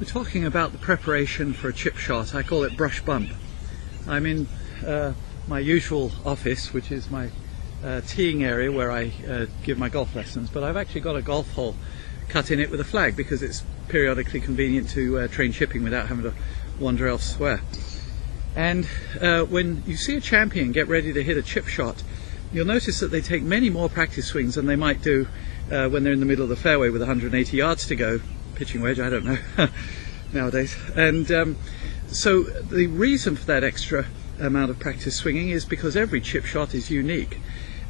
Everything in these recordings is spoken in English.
We're talking about the preparation for a chip shot. I call it brush bump. I'm in my usual office, which is my teeing area where I give my golf lessons, but I've actually got a golf hole cut in it with a flag because it's periodically convenient to train chipping without having to wander elsewhere. And when you see a champion get ready to hit a chip shot, you'll notice that they take many more practice swings than they might do when they're in the middle of the fairway with 180 yards to go, pitching wedge, I don't know, nowadays. And so the reason for that extra amount of practice swinging is because every chip shot is unique.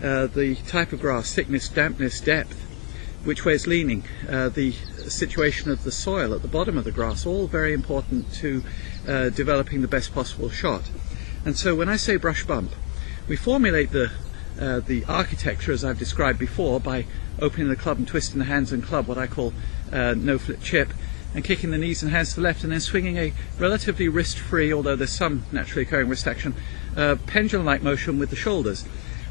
The type of grass, thickness, dampness, depth, which way it's leaning, the situation of the soil at the bottom of the grass, all very important to developing the best possible shot. And so when I say brush bump, we formulate the architecture as I've described before by opening the club and twisting the hands and club, what I call no flip chip, and kicking the knees and hands to the left, and then swinging a relatively wrist-free, although there's some naturally occurring wrist action, pendulum-like motion with the shoulders.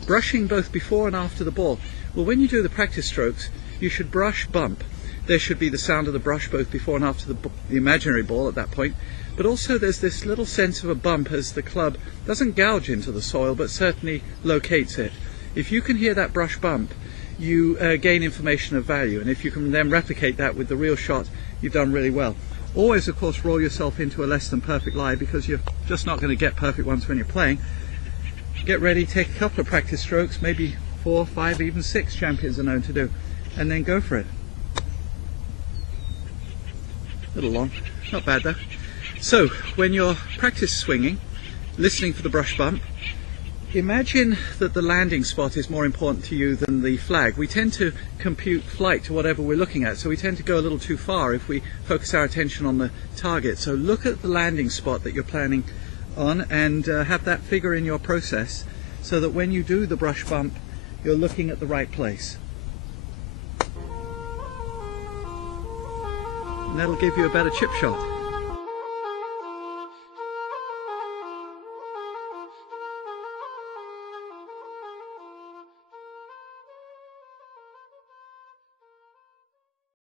Brushing both before and after the ball. Well, when you do the practice strokes, you should brush bump. There should be the sound of the brush both before and after the imaginary ball at that point, but also there's this little sense of a bump as the club doesn't gouge into the soil, but certainly locates it. If you can hear that brush bump, you gain information of value, and if you can then replicate that with the real shot, you've done really well. Always, of course, roll yourself into a less than perfect lie, because you're just not going to get perfect ones when you're playing. Get ready, take a couple of practice strokes, maybe 4, 5, even 6 champions are known to do, and then go for it. A little long, not bad though. So, when you're practice swinging, listening for the brush bump, imagine that the landing spot is more important to you than the flag. We tend to compute flight to whatever we're looking at, so we tend to go a little too far if we focus our attention on the target. So look at the landing spot that you're planning on and have that figure in your process so that when you do the brush bump, you're looking at the right place. And that'll give you a better chip shot.